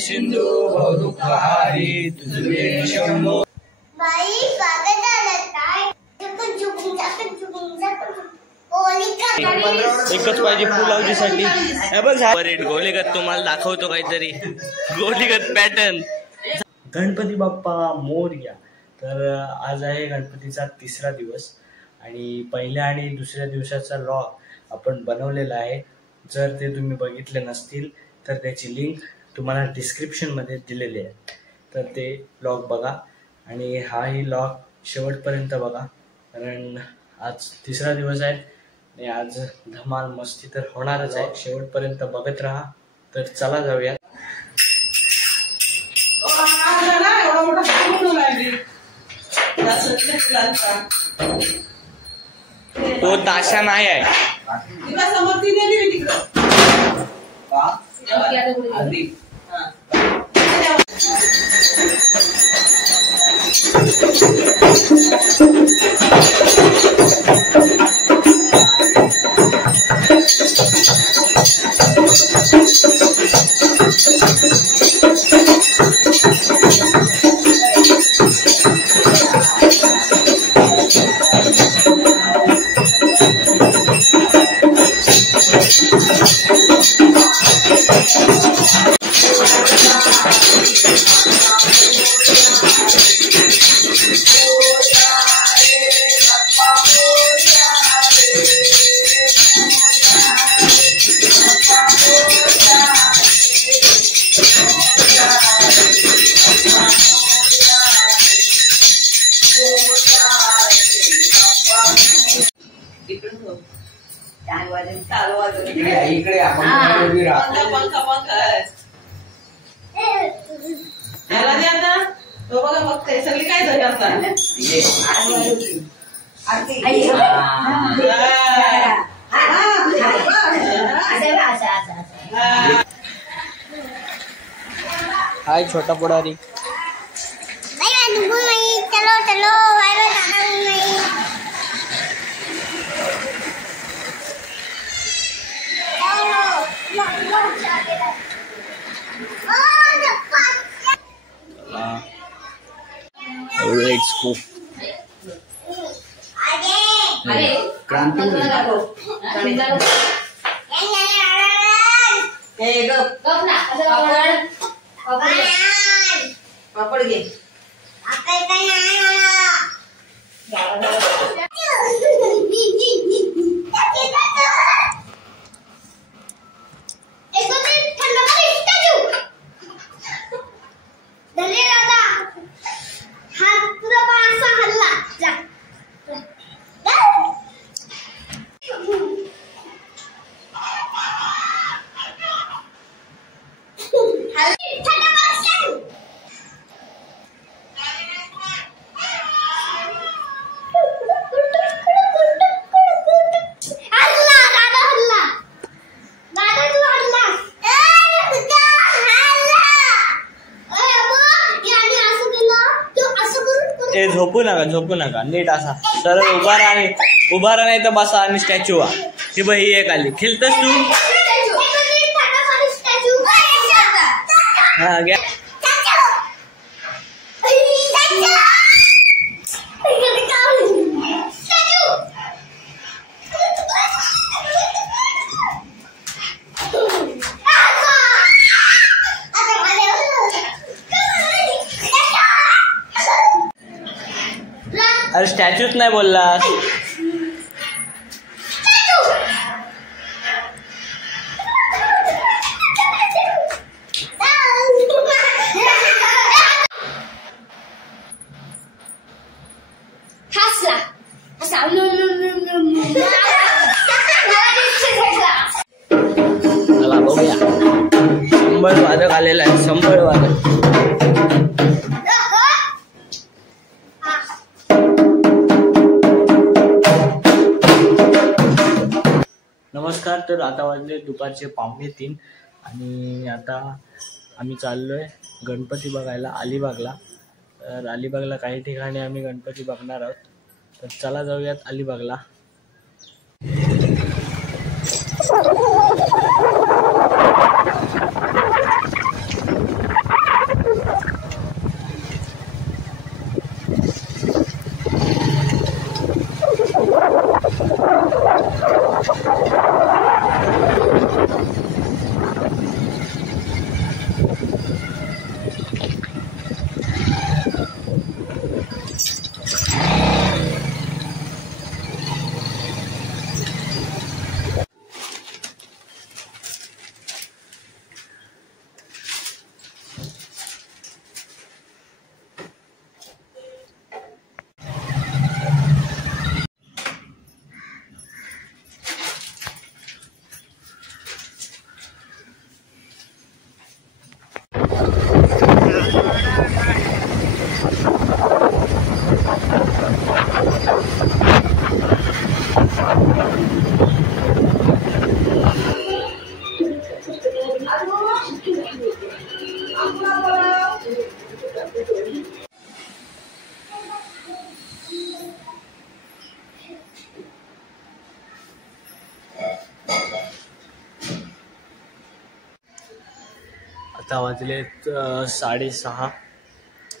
सिंधू बहुदुःखहारी तुझे शंभो. एकच पाहिजे पुलावजीसाठी. हे बघ गोलीगत तुम्हाला दाखवतो काहीतरी गोलीगत पॅटर्न. गणपती बाप्पा मोरया. तर आज आहे गणपतीचा तिसरा दिवस आणि पहिल्या आणि दुसऱ्या दिवसाचा लॉग आपण बनवलेला आहे. जर ते तुम्ही बघितले नसतील तर त्याची लिंक तुम्हाला डिस्क्रिप्शनमध्ये दिलेली आहे. तर ते लॉग बघा आणि हाही लॉग शेवटपर्यंत बघा, कारण आज तिसरा दिवस आहे आणि आज धमाल मस्ती तर होणारच आहे. शेवटपर्यंत बघत राहा. तर चला जाऊया. तो ताशा नाही आहे. इकडे आपण सगळी काय झाली असतात. हाय छोटा पुढारी. चलो चलो Let's go. क्रांती पापड घे. झोपू नका नीट असा सरळ उभा राहा नाही तर बसा आणि स्टॅच्यू व्हा. ती बाई एक आली. खेळतस तू? हा घ्या. अरे स्टॅच्यूच नाही बोललास. चला बघूया. संबळ वादक आलेला आहे. संबळ वादक. नमस्कार. तर आता वाजले दुपारचे 2:45 आणि आता आम्ही चाललोय गणपती बघायला अलिबागला. तर अलिबागला काही ठिकाणी आम्ही गणपती बघणार आहोत. तर चला जाऊयात अलिबागला. आता वाजलेत 6:30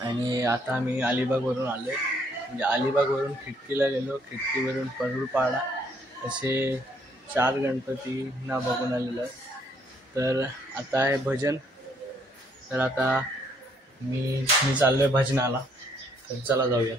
आणि आता मी अलिबागवरून आलो. म्हणजे अलिबागवरून खिडकीला गेलो, खिडकीवरून परुळपाडा असे 4 गणपतींना बघून आलेलो आहे. तर आता आहे भजन. तर आता मी चाललोय भजनाला. तर चला जाऊया.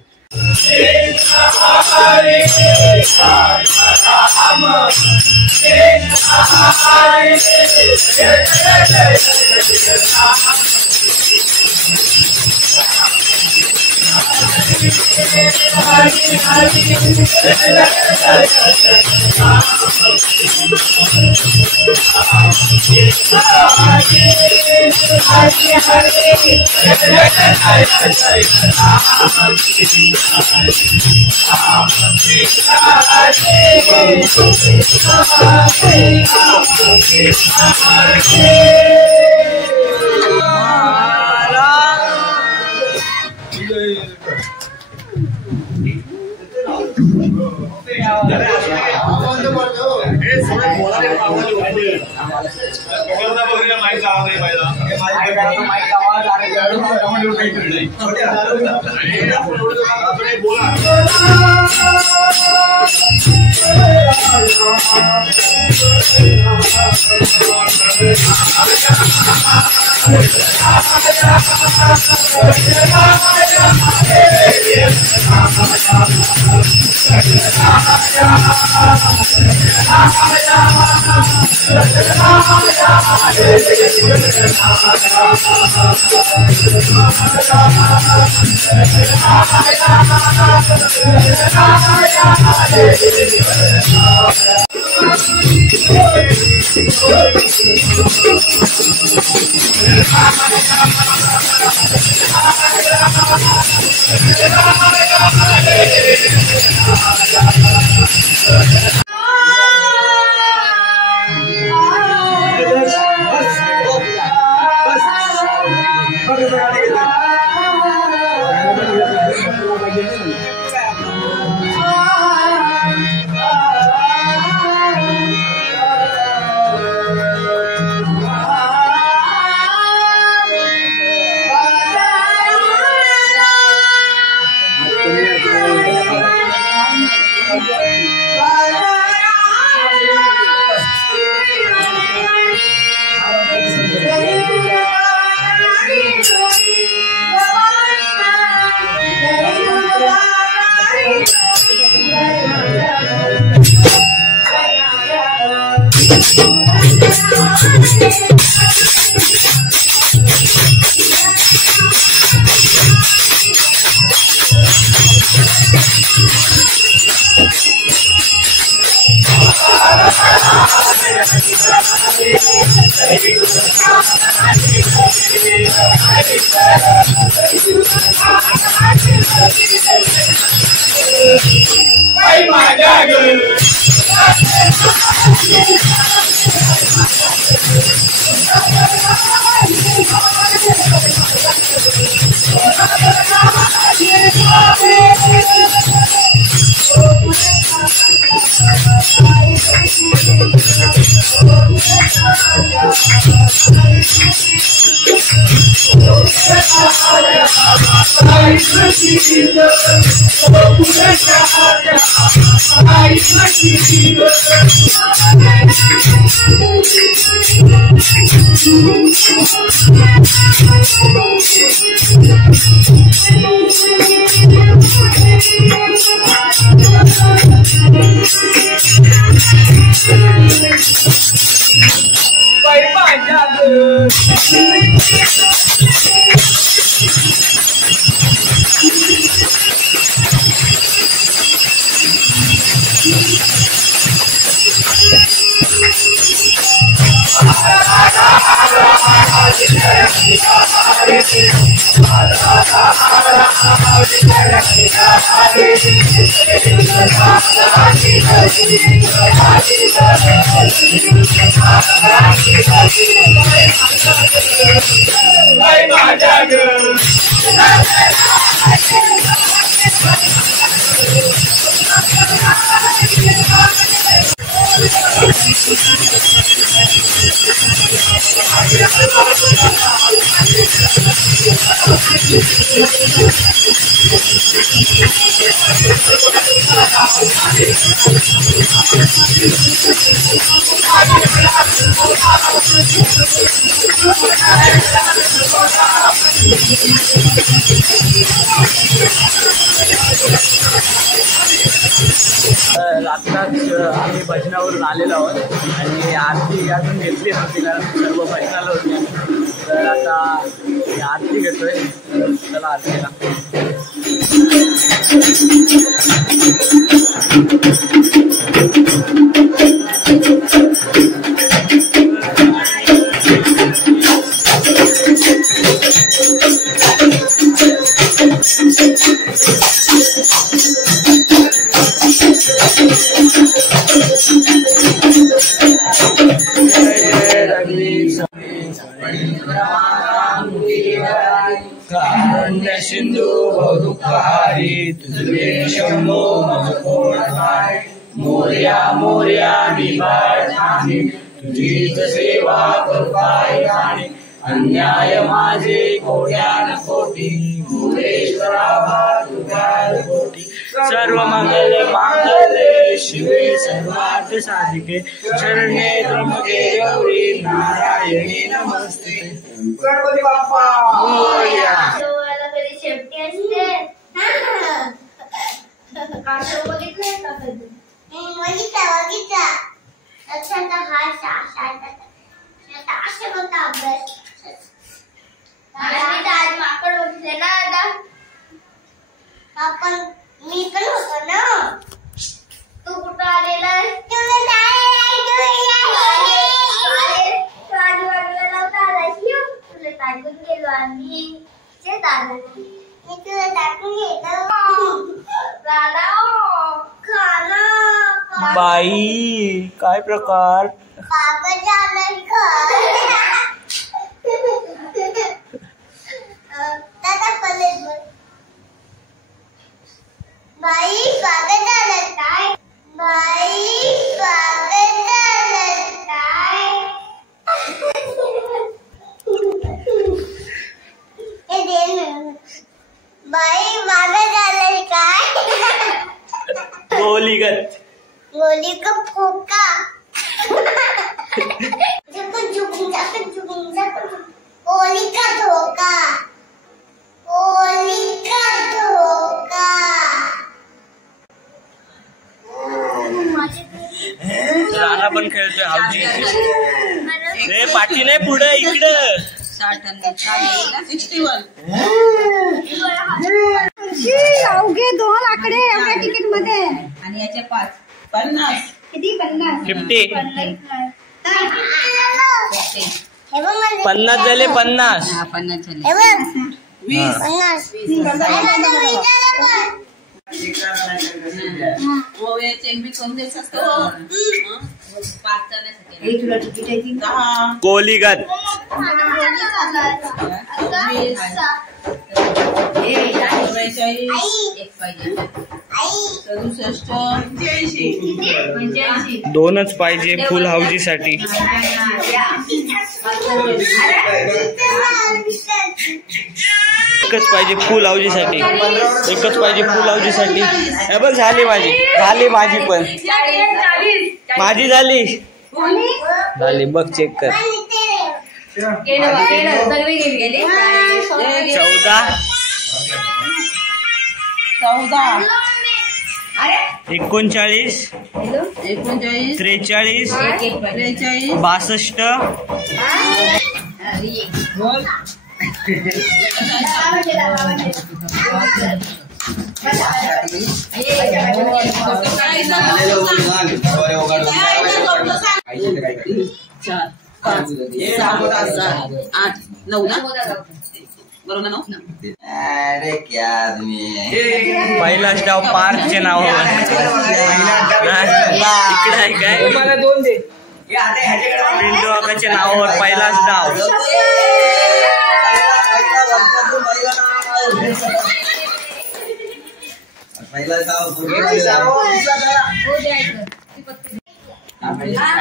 आत्ताच आम्ही भजनावरून आलेलो आहोत आणि आरती अजून घेतली नव्हती कारण सर्व भजनाला होती. तर आता आरती घेतोय. चला आरतीला. कारुण्य सिंधू बहुदुःखहारी तुझे शंभो मज कोण काय. मोर्या मोर्या निवार ठाणे तुझीच सेवा करताय ठाणे. अन्याय माझे कोट्यान कोटी भुवनेश्वरा तुझ्या कोटी. सर्व मंगल मांगल्ये शिवे सर्वार्थ साधिके शरण्ये त्र्यंबके गौरी नारायणी नमस्ते. गणपती बाप्पा मोरया. शेपटी असते बघितलंय का कधी? बघितला लक्षात हा असे कोणता अभ्यास आज माकड बघितले ना आता आपण मी पण होतो ना. तू कुठं आलेला तुला टाकून गेलो आणि मी तुला टाकून घेतो. बाई काय प्रकार. बाई स्वागत झालं काय. बाई स्वागत झालं काय. बाई स्वागत झालं काय. गोलीगत गोली का फोका. झुकून झुकून झुकून झुकून झुकून. गोली का धोका. गोली का धोका. राणा पण खेळतोय हावजी. रे पाठी नाही पुढे इकडं. 61 अवघे 2 आकडे एवढ्या तिकीट मध्ये आणि याचे 5 50 किती 50 50 50 झाले 50. 50 झाले. 20 एक बी कोण द्यायचं असतं. 5 जाण्यासाठी तुला तिकीट आहे 10 गोलीगत 44 एक पाहिजे 67 2च पाहिजे फुल हाऊजीसाठी. एकच पाहिजे फुल हाऊजीसाठी. एकच पाहिजे फुल हाऊजीसाठी. हे बघ झाली माझी पण माझी झाली बघ चेक कर. 14 39 43 62 5 6 7 8 9 ना बरोबर ना 9 अरे क्या आदमी है पहिलाच डाव पार्कचे नाव इकडे आहे काय मला 2 दे पिंटू आकाच्या नावावर पहिलाच डाव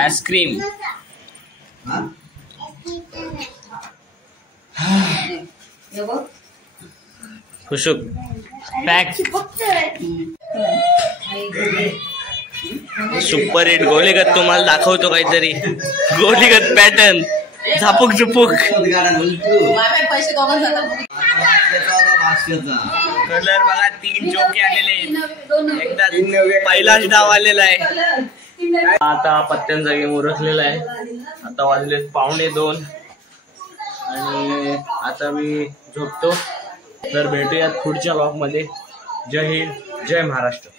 आईस्क्रीम खुशुक पॅक सुपर हिट गोलीगत तुम्हाला दाखवतो काहीतरी गोलीगत पॅटर्न झापूक झुपूक पैसे कॉमन जातात कलर बघा 3 जोके आलेले आहेत एकदा पहिलाच डाव आलेला आहे आता पत्त्यांचा गेम उरकलेला आहे आता वाजलेत 1:45 आणि आता मी झोपतो तर भेटूयात पुढच्या ब्लॉग मध्ये जय हिंद जय महाराष्ट्र.